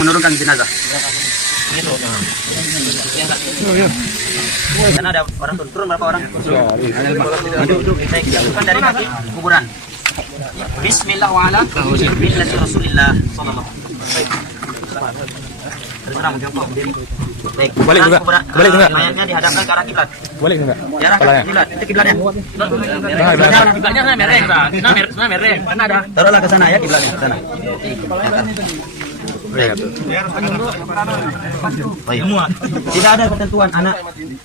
menurunkan jenazah. Gitu. Karena ada orang turun berapa orang? Duduk kita jatuhkan dari kaki kuburan. Bismillah wa ala millati Rasulillah sallallahu alaihi wasallam. Terserah mau jongkok berdiri. Baik. Balik juga. Balik juga. Mayatnya dihadapkan ke arah kiblat. Balik juga. Di arah kiblat. Itu kiblatnya. Kiblatnya sana mereng, Pak. Sana mereng. Mana ada? Taruhlah ke sana ya kiblatnya, ke sana. Baik. Tidak ada ketentuan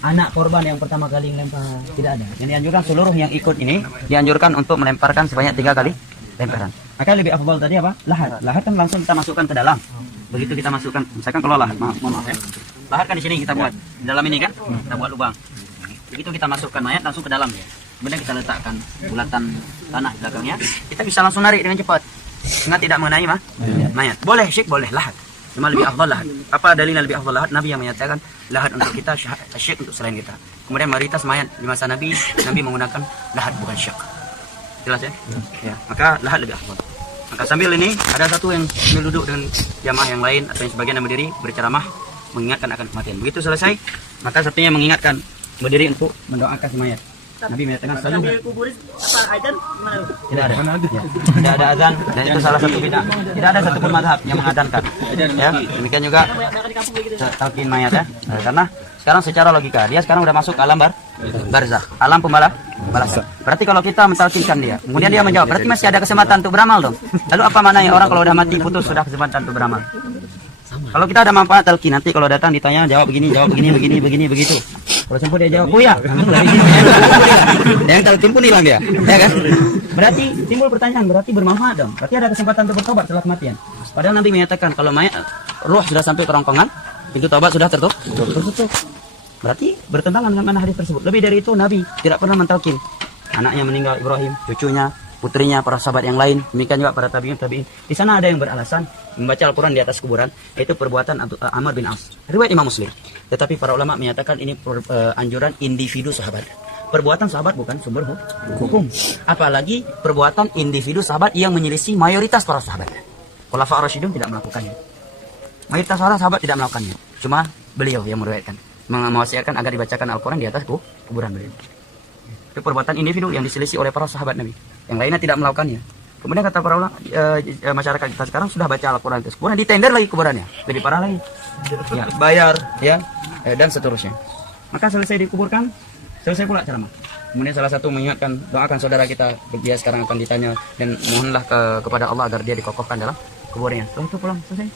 anak korban yang pertama kali melempar, tidak ada. Yang dianjurkan seluruh yang ikut ini dianjurkan untuk melemparkan sebanyak 3 kali lemparan. Maka lebih afdal tadi apa? Lahat. Lahat kan langsung kita masukkan ke dalam. Begitu kita masukkan, misalkan kalau lahat, maaf ya. Lahat kan di sini kita buat. Di dalam ini kan kita buat lubang. Begitu kita masukkan mayat langsung ke dalam ya. Kemudian kita letakkan bulatan tanah di belakangnya. Kita bisa langsung narik dengan cepat. Sehingga tidak mengenai mayat. Boleh syik, boleh lahat. Cuma lebih afdal lahat. Apa dalilnya lebih afdal lahat? Nabi yang menyatakan lahat untuk kita, syik untuk selain kita. Kemudian mayoritas mayat di masa Nabi menggunakan lahat bukan syak. Jelas ya? Ya. Maka lahat lebih afdal. Maka sambil ini ada satu yang duduk dengan jamaah yang lain atau yang sebagian yang berdiri berceramah mengingatkan akan kematian. Begitu selesai, maka satunya mengingatkan berdiri untuk mendoakan si mayat. Nabi menyatakan selalu tidak ada, ya. Tidak ada azan dan itu salah satu bid'ah. Tidak ada satupun mazhab yang mengadzankan. Ya, demikian juga talqin mayat ya. Karena sekarang secara logika dia sekarang udah masuk alam barzakh, alam pembalasan. Berarti kalau kita mentalkinkan dia, kemudian dia menjawab, berarti masih ada kesempatan untuk beramal dong. Lalu apa mananya orang kalau udah mati putus sudah kesempatan untuk beramal? Kalau kita ada manfaat talqin, nanti kalau datang ditanya jawab begini, begitu. Kalau sempat dia jawab, oh ya, yang talqin pun hilang dia, ya kan? Berarti timbul pertanyaan, berarti bermanfaat dong. Berarti ada kesempatan untuk bertobat setelah kematian. Padahal Nabi menyatakan kalau mayat ruh sudah sampai kerongkongan, pintu tobat sudah tertutup. Berarti bertentangan dengan mana hadis tersebut. Lebih dari itu Nabi tidak pernah mentalkin anaknya meninggal, Ibrahim, cucunya, putrinya, para sahabat yang lain, demikian juga para tabi'in. Di sana ada yang beralasan membaca Al-Quran di atas kuburan, yaitu perbuatan Amr bin As. Riwayat Imam Muslim. Tetapi para ulama menyatakan ini anjuran individu sahabat. Perbuatan sahabat bukan sumber hukum. Apalagi perbuatan individu sahabat yang menyelisih mayoritas para sahabat. Khulafaur Rasyidun tidak melakukannya. Mayoritas para sahabat tidak melakukannya. Cuma beliau yang meriwayatkan, mewasiatkan agar dibacakan Al-Quran di atas kuburan beliau. Itu perbuatan individu yang diselisih oleh para sahabat Nabi. Yang lainnya tidak melakukannya. Kemudian kata para ulama, masyarakat kita sekarang sudah baca Al-Quran itu. Kemudian ditender lagi kuburannya. Lebih parah lagi. Ya, bayar, ya, dan seterusnya. Maka selesai dikuburkan, selesai pula ceramah. Kemudian salah satu mengingatkan, doakan saudara kita, dia sekarang akan ditanya, dan mohonlah kepada Allah agar dia dikokohkan dalam kuburannya. Setelah itu pulang, selesai.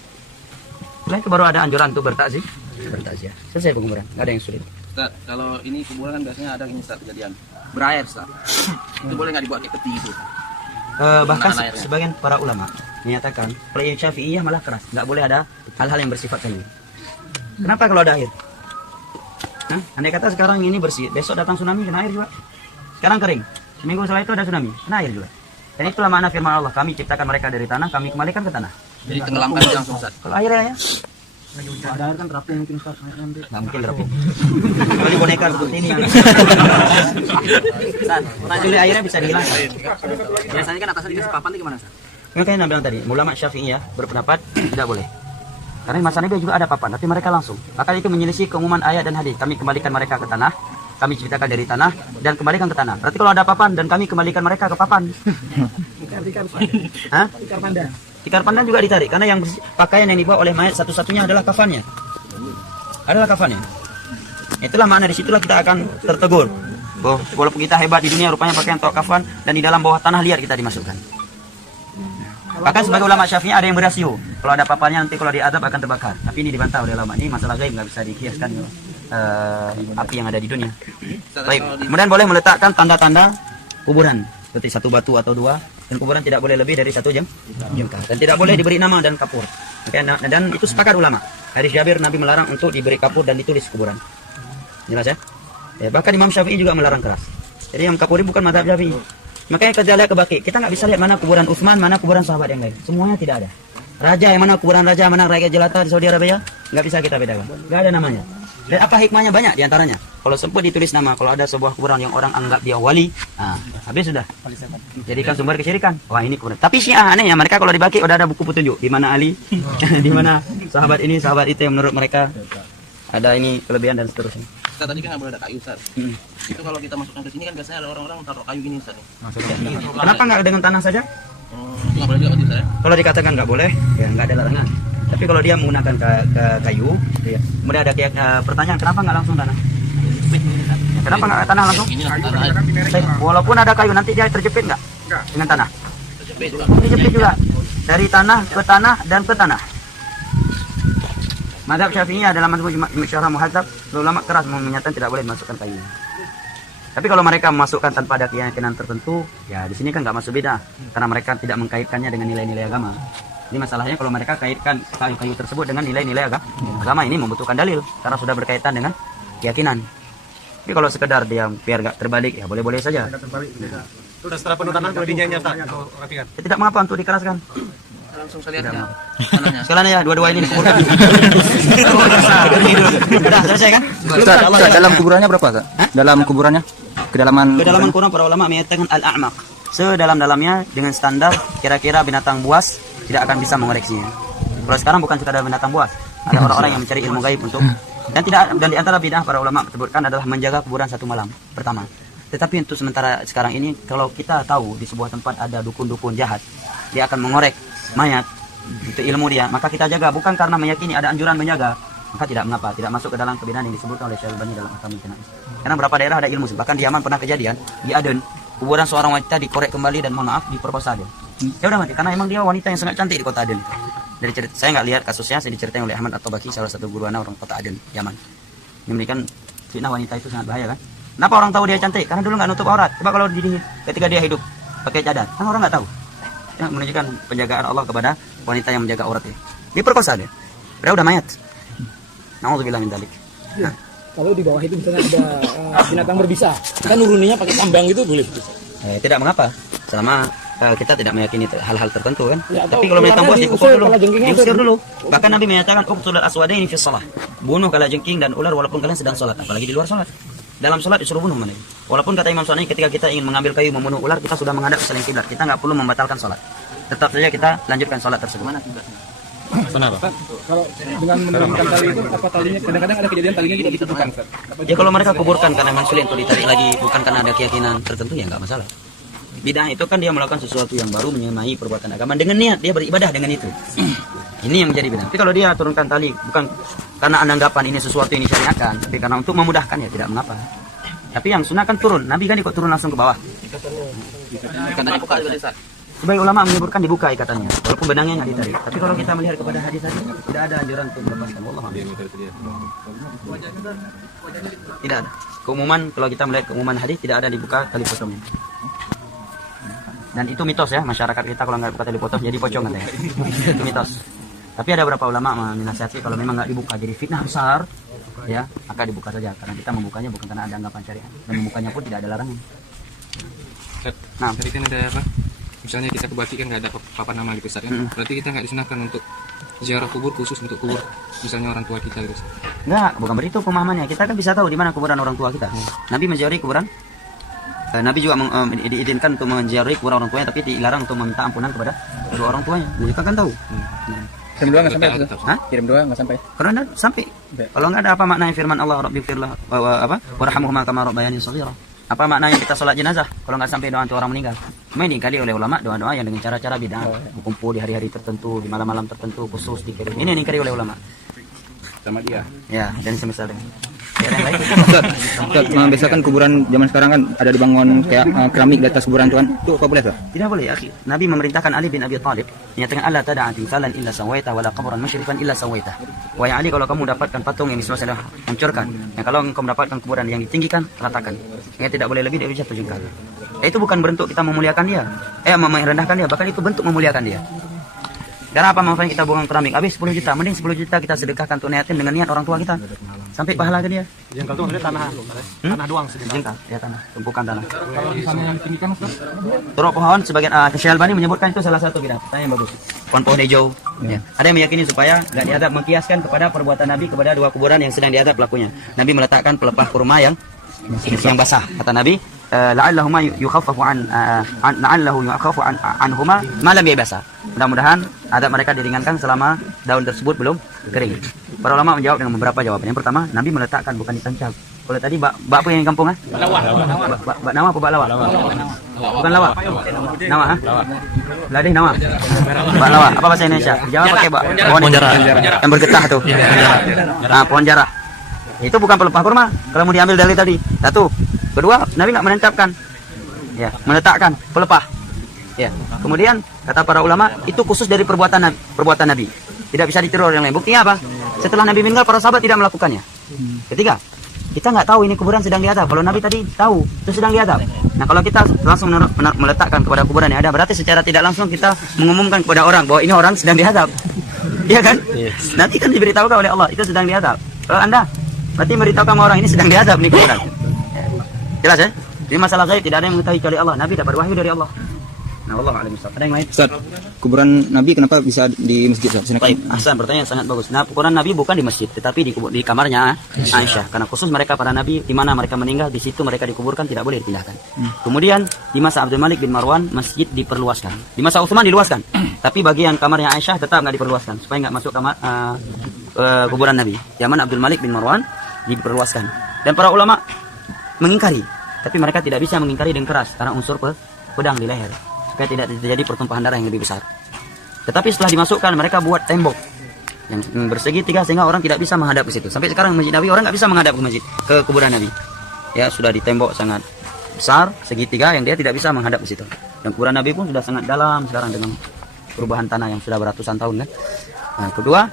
Setelah itu baru ada anjuran untuk bertakziah. Selesai penguburan, nggak ada yang sulit. Ustaz, kalau ini kuburan kan biasanya ada gini Ustaz, kejadian berair Ustaz. Itu boleh nggak dibuat kayak peti itu? Bahkan sebagian para ulama menyatakan kalau yang Syafi'iyah malah keras, nggak boleh ada hal-hal yang bersifat kayu. Kenapa kalau ada air? Andai kata sekarang ini bersih, besok datang tsunami kena air juga. Sekarang kering, seminggu setelah itu ada tsunami, kena air juga. Dan itulah makna firman Allah, kami ciptakan mereka dari tanah, kami kembalikan ke tanah. Jadi tenggelamkan langsung Ustaz. Kalau airnya ya, Ada air kan rapi mungkin Ustaz. nggak mungkin rapi. Kecuali boneka seperti ini. Kecuali airnya bisa dihilangkan. Biasanya kan atasnya dikasih papan itu gimana Ustaz? Makanya Nabi bilang tadi, ulama Syafi'iyah berpendapat tidak boleh. Karena di masa Nabi juga ada papan, tapi mereka langsung. Maka itu menyelisih keumuman ayat dan hadis. Kami kembalikan mereka ke tanah, kami ciptakan dari tanah dan kembalikan ke tanah. Berarti kalau ada papan dan kami kembalikan mereka ke papan. Tikar pandan juga ditarik karena yang pakaian yang dibawa oleh mayat satu-satunya adalah kafannya. Itulah makna, disitulah kita akan tertegur. Walaupun kita hebat di dunia, rupanya pakaian atau kafan dan di dalam bawah tanah liat kita dimasukkan. Bahkan sebagai ulama Syafi'i ada yang berasio. Kalau ada papannya nanti kalau diadab akan terbakar. Tapi ini dibantah oleh ulama. Ini masalah gaib, nggak bisa dikiaskan api yang ada di dunia. Baik. Kemudian boleh meletakkan tanda-tanda kuburan seperti satu batu atau dua, dan kuburan tidak boleh lebih dari 1 jengkal dan tidak boleh diberi nama dan kapur. Dan itu sepakat ulama. Hadis Jabir, Nabi melarang untuk diberi kapur dan ditulis kuburan. Jelas ya? Bahkan Imam Syafi'i juga melarang keras. Jadi yang kapuri bukan mazhab Syafi'i. Makanya kita lihat ke Baqi, kita nggak bisa lihat mana kuburan Utsman, mana kuburan sahabat yang lain. Semuanya tidak ada. Raja yang mana kuburan raja, mana rakyat jelata di Saudi Arabia, nggak bisa kita bedakan. Nggak ada namanya. Dan apa hikmahnya banyak diantaranya. Kalau sempat ditulis nama, kalau ada sebuah kuburan yang orang anggap dia wali, habis sudah. Jadikan sumber kesyirikan. Wah ini kuburan. Tapi Syiah anehnya, mereka kalau dibagi udah ada buku petunjuk. Di mana Ali, di mana sahabat ini, sahabat itu yang menurut mereka ada ini kelebihan dan seterusnya. Ustaz, tadi kan nggak boleh ada kayu, Ustaz. Itu kalau kita masukkan ke sini kan biasanya ada orang-orang taruh kayu gini, Ustaz. Kenapa nggak dengan tanah saja? Itu nggak boleh juga, Ustaz ya? Kalau dikatakan nggak boleh, ya nggak ada larangan. Tapi kalau dia menggunakan kayu, ya. Kemudian ada pertanyaan, kenapa nggak langsung tanah? Ya, kenapa nggak tanah langsung? Ini tanah Walaupun ada kayu, nanti dia terjepit nggak dengan tanah? terjepit juga. Terjepit juga. Dari tanah ke tanah dan ke tanah. Mazhab Syafi'i adalah mazhab Syarah Muhadzab, ulama keras menyatakan tidak boleh dimasukkan kayu. Tapi kalau mereka memasukkan tanpa ada keyakinan tertentu, ya di sini kan nggak masuk beda, karena mereka tidak mengkaitkannya dengan nilai-nilai agama. Ini masalahnya kalau mereka kaitkan kayu-kayu tersebut dengan nilai-nilai agama, ini membutuhkan dalil karena sudah berkaitan dengan keyakinan. Tapi kalau sekedar dia biar nggak terbalik, ya boleh-boleh saja. Sudah setelah penurunan boleh dinyanyata atau rapikan. Ya, tidak mengapa untuk dikeraskan. Langsung saya lihat ya. Tanahnya. Sekalian ya dua-dua ini dikuburkan. Sudah selesai kan? Ustaz, dalam kuburannya berapa, Ustaz? Dalam kuburannya? Kedalaman Quran para ulama menyatakan al-a'maq. Sedalam-dalamnya dengan standar kira-kira binatang buas tidak akan bisa mengoreksinya. Kalau sekarang bukan sekadar binatang buas, ada orang-orang yang mencari ilmu gaib untuk dan di antara bidah para ulama sebutkan adalah menjaga kuburan satu malam pertama. Tetapi untuk sementara sekarang ini kalau kita tahu di sebuah tempat ada dukun-dukun jahat, dia akan mengorek mayat itu ilmu dia, maka kita jaga bukan karena meyakini ada anjuran menjaga, maka tidak mengapa, tidak masuk ke dalam kebidahan yang disebutkan oleh Syekh Al-Albani dalam Ahkamul Janaiz. Karena beberapa daerah ada ilmu, bahkan di Yaman pernah kejadian di Aden kuburan seorang wanita dikorek kembali dan mohon maaf diperkosa dia. Ya udah mati karena emang dia wanita yang sangat cantik di kota Aden. Dari cerita saya nggak lihat kasusnya, saya diceritain oleh Ahmad At-Tabaki, salah satu guru anak orang kota Aden, Yaman. Ini memberikan fitnah wanita itu sangat bahaya kan? Kenapa orang tahu dia cantik? Karena dulu nggak nutup aurat. Coba kalau ketika dia hidup pakai cadar, kan orang nggak tahu. Ya, menunjukkan penjagaan Allah kepada wanita yang menjaga auratnya. Diperkosa dia. Udah mayat. Nauzubillah min dzalik. Ya, kalau di bawah itu misalnya ada binatang berbisa, kan nuruninya pakai tambang gitu boleh? Tidak mengapa. Selama kita tidak meyakini hal-hal tertentu kan. Ya, Tapi kalau binatang buas dipukul dulu. kalajengkingnya Diusir dulu. Bahkan Nabi menyatakan uqtulul aswadaini fi shalah. Bunuh kalajengking dan ular walaupun kalian sedang sholat, apalagi di luar sholat. Dalam sholat disuruh bunuh mana? Walaupun kata Imam Syafi'i ketika kita ingin mengambil kayu membunuh ular, kita sudah menghadap ke selain kiblat. Kita nggak perlu membatalkan sholat. Tetap saja kita lanjutkan sholat tersebut. Mana kiblatnya? Kenapa? Kalau dengan menurunkan tali itu apa talinya? Kadang-kadang ada kejadian talinya tidak ditentukan. Ya kalau mereka kuburkan karena memang sulit untuk ditarik lagi, bukan karena ada keyakinan tertentu, ya nggak masalah. Bidah itu kan dia melakukan sesuatu yang baru, menyamai perbuatan agama dengan niat dia beribadah dengan itu. Ini yang menjadi bidah. Tapi kalau dia turunkan tali bukan karena anggapan ini sesuatu yang disyariatkan, tapi karena untuk memudahkan, ya tidak mengapa. Tapi yang sunnah kan turun. Nabi kan ikut turun langsung ke bawah. Katanya buka juga, Ustaz. Sebagai ulama menyebutkan dibuka ikatannya, walaupun benangnya nggak ditarik. Tapi kalau kita melihat kepada hadis tadi, tidak ada anjuran untuk melepaskan. Wallahu a'lam. Tidak ada. Keumuman kalau kita melihat keumuman hadis tidak ada dibuka tali potongnya. Dan itu mitos ya, masyarakat kita kalau nggak buka tali potong jadi pocong katanya. Itu mitos. Tapi ada beberapa ulama menasihati kalau memang nggak dibuka jadi fitnah besar, ya maka dibuka saja. Karena kita membukanya bukan karena ada anggapan syariat, dan membukanya pun tidak ada larangan. Nah, Tadi kan ada apa? Misalnya kita kebaki kan nggak ada papan nama gitu, Ustaz, kan? Berarti kita nggak disunahkan untuk ziarah kubur khusus untuk kubur misalnya orang tua kita gitu, Ustaz. enggak, bukan begitu pemahamannya. Kita kan bisa tahu di mana kuburan orang tua kita. Nabi menziarahi kuburan. Nabi juga diizinkan untuk menziarahi kuburan orang tuanya, tapi dilarang untuk meminta ampunan kepada kedua orang tuanya. Mereka kan tahu. Nah. kirim doa nggak sampai, Ustaz? Hah? Kirim doa nggak sampai. Karena enggak sampai. Kalau enggak ada apa maknanya firman Allah Rabbighfirlah warhamhuma kama rabbayani shaghira. Apa maknanya kita sholat jenazah kalau nggak sampai doa untuk orang meninggal? Cuma ini kali oleh ulama doa-doa yang dengan cara-cara bid'ah, berkumpul di hari-hari tertentu, di malam-malam tertentu khusus dikirim. Ini yang dikari oleh ulama. Sama dia. Ya, dan semisal dengan. Ya, yang lain. Ustaz, biasa kan kuburan zaman sekarang kan ada dibangun kayak keramik di atas kuburan tuan. Itu apa boleh, Ustaz? Tidak boleh, ya, akhi. Nabi memerintahkan Ali bin Abi Thalib menyatakan Allah tada'a timsalan illa sawaita wala qabran musyrifan illa sawaita. Wahai Ali, kalau kamu dapatkan patung yang disembah hancurkan. Yang kalau engkau mendapatkan kuburan yang ditinggikan, ratakan. Yang tidak boleh lebih dari satu jengkal. Itu bukan bentuk kita memuliakan dia, merendahkan dia, bahkan itu bentuk memuliakan dia. Karena apa manfaatnya kita buang keramik? Habis 10 juta, mending 10 juta kita sedekahkan untuk yatim dengan niat orang tua kita. sampai pahala ke dia. Jengkal itu maksudnya tanah, tanah doang sebentar. Jengkal, ya tanah, tumpukan tanah. Kalau misalnya yang ditinggikan Ustaz, Turuk pohon sebagian Syekh Albani menyebutkan itu salah satu bidah. Pertanyaan yang bagus. Pohon hijau. Ya. Ada yang meyakini supaya nggak diadab, mengkiaskan kepada perbuatan Nabi kepada dua kuburan yang sedang diadab pelakunya. Nabi meletakkan pelepah kurma yang basah. Kata Nabi, la'allahuma yukhaffafu la'allahu yukhaffafu anhuma ma lam yabasa. Mudah-mudahan adab mereka diringankan selama daun tersebut belum kering. Para ulama menjawab dengan beberapa jawaban. Yang pertama, Nabi meletakkan bukan ditancap. Kalau tadi bak apa yang di kampung Bak nama apa bak lawa? Bukan lawa. Nama Ladih nama. Bak lawa. Apa bahasa Indonesia? Dijawab pakai bak. Pohon jarah. Yang bergetah tuh. Pohon jarah. Itu bukan pelepah kurma. Kalau mau diambil dari tadi. Satu. Kedua, Nabi nggak menentapkan. Ya, meletakkan pelepah. Ya. Kemudian kata para ulama itu khusus dari perbuatan Nabi. Tidak bisa ditiru orang lain. Buktinya apa? Setelah Nabi meninggal para sahabat tidak melakukannya. Ketiga, kita nggak tahu ini kuburan sedang diadab. Kalau Nabi tadi tahu itu sedang diadab. Nah kalau kita langsung meletakkan kepada kuburan yang ada, berarti secara tidak langsung kita mengumumkan kepada orang bahwa ini orang sedang diadab. Iya kan? Nanti kan diberitahukan oleh Allah itu sedang diadab. Kalau Anda berarti memberitahukan orang ini sedang diadab nih kuburan. Jelas ya? Ini masalah gaib tidak ada yang mengetahui kecuali Allah. Nabi dapat wahyu dari Allah. Nah, Allah alim. Ada yang lain? Ustaz, kuburan Nabi kenapa bisa di masjid? Baik, Ahsan, pertanyaan sangat bagus. Nah, kuburan Nabi bukan di masjid, tetapi di kamarnya Aisyah. Karena khusus mereka para Nabi, di mana mereka meninggal, di situ mereka dikuburkan, tidak boleh dipindahkan. Kemudian, di masa Abdul Malik bin Marwan, masjid diperluaskan. Di masa Utsman diluaskan. Tapi bagian kamarnya Aisyah tetap nggak diperluaskan, supaya nggak masuk kamar kuburan Nabi. Zaman Abdul Malik bin Marwan diperluaskan. Dan para ulama mengingkari, tapi mereka tidak bisa mengingkari dengan keras karena unsur pedang di leher. Supaya tidak terjadi pertumpahan darah yang lebih besar. Tetapi setelah dimasukkan mereka buat tembok yang bersegi 3 sehingga orang tidak bisa menghadap ke situ. Sampai sekarang masjid Nabi orang nggak bisa menghadap ke masjid, ke kuburan Nabi. Ya sudah ditembok sangat besar segitiga yang dia tidak bisa menghadap ke situ. Dan kuburan Nabi pun sudah sangat dalam sekarang dengan perubahan tanah yang sudah beratusan tahun kan. Nah, kedua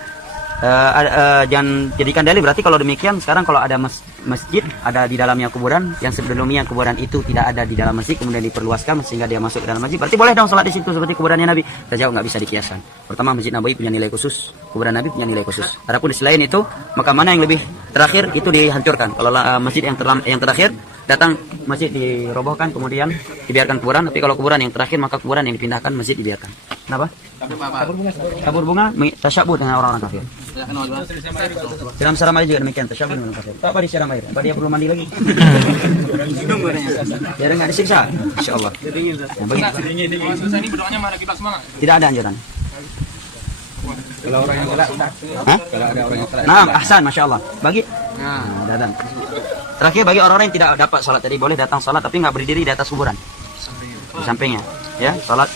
jangan jadikan dalil, berarti kalau demikian sekarang kalau ada masjid ada di dalamnya kuburan yang sebelumnya kuburan itu tidak ada di dalam masjid kemudian diperluaskan sehingga dia masuk ke dalam masjid, berarti boleh dong sholat di situ seperti kuburannya Nabi. Kita jawab nggak bisa dikiaskan. Pertama, masjid Nabawi punya nilai khusus, kuburan Nabi punya nilai khusus. Adapun di selain itu maka mana yang lebih terakhir itu dihancurkan. Kalau masjid yang terakhir datang masjid dirobohkan kemudian dibiarkan kuburan, tapi kalau kuburan yang terakhir maka kuburan yang dipindahkan masjid dibiarkan. Kenapa? Tabur bunga tasyabbuh dengan orang-orang kafir. Dalam Siram air juga demikian, tasyabbuh dengan orang kafir. Tak apa di Siram air, apa dia belum mandi lagi? Biar nggak disiksa, insyaallah. Yang begini. ini berdoanya menghadap kiblat semua. Tidak ada anjuran. Kalau orang yang salah, kalau ada orang yang salah. Nah, ahsan, masya Allah. Bagi, datang. Terakhir bagi orang-orang yang tidak dapat sholat tadi boleh datang sholat tapi nggak berdiri di atas kuburan, di sampingnya, ya sholat.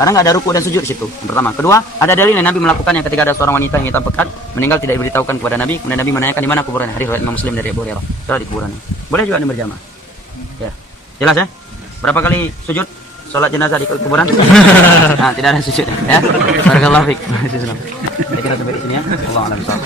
Karena nggak ada ruku dan sujud di situ. Yang pertama, kedua ada dalil yang Nabi melakukan yang ketika ada seorang wanita yang hitam pekat meninggal tidak diberitahukan kepada Nabi, kemudian Nabi menanyakan di mana kuburannya. Hadis riwayat Imam Muslim dari Abu Hurairah. Sholat di kuburan. Boleh juga Anda berjamaah. Ya, jelas ya. Berapa kali sujud sholat jenazah di kuburan? Nah, tidak ada sujud ya. Barakallahu fiik. Saya kira sampai di sini ya. Allahu a'lam bishawab.